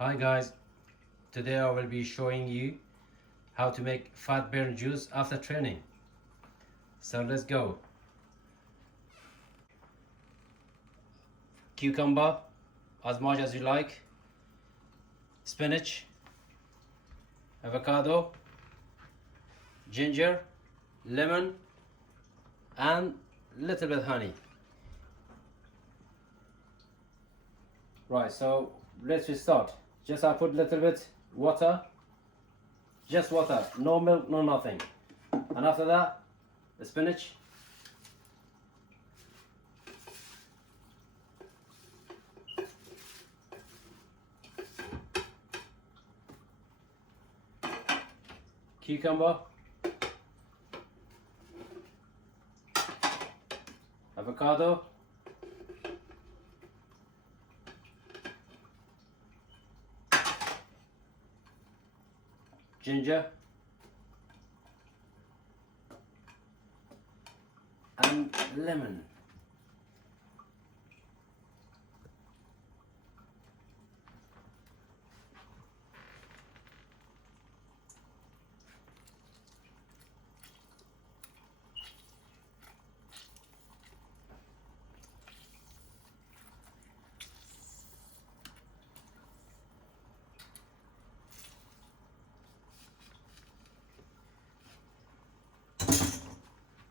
Hi guys, today I will be showing you how to make fat burn juice after training. So let's go. Cucumber, as much as you like. Spinach, avocado, ginger, lemon, and little bit honey. Right, so let's start. Just I put little bit water, just water, no milk, no nothing. And after that, the spinach. Cucumber, avocado, ginger, and lemon.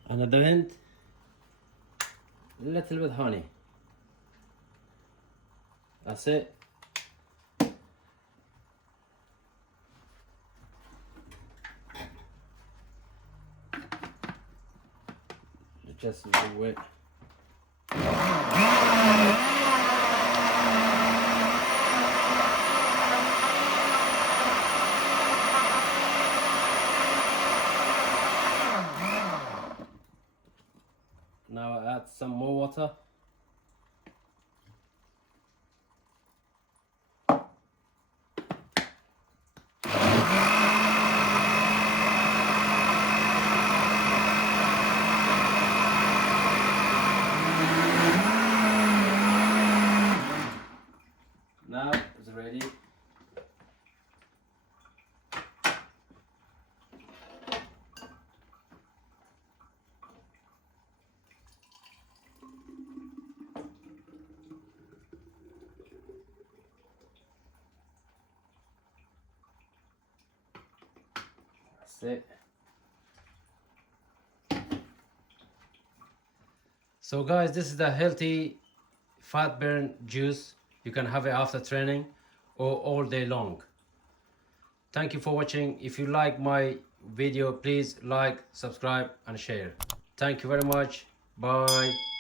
And at the end, little bit honey. That's it. Just do it. Now I add some more water. Now it's ready. That's it. So guys, this is the healthy fat burn juice. You can have it after training or all day long. Thank you for watching. If you like my video, please like, subscribe and share. Thank you very much. Bye.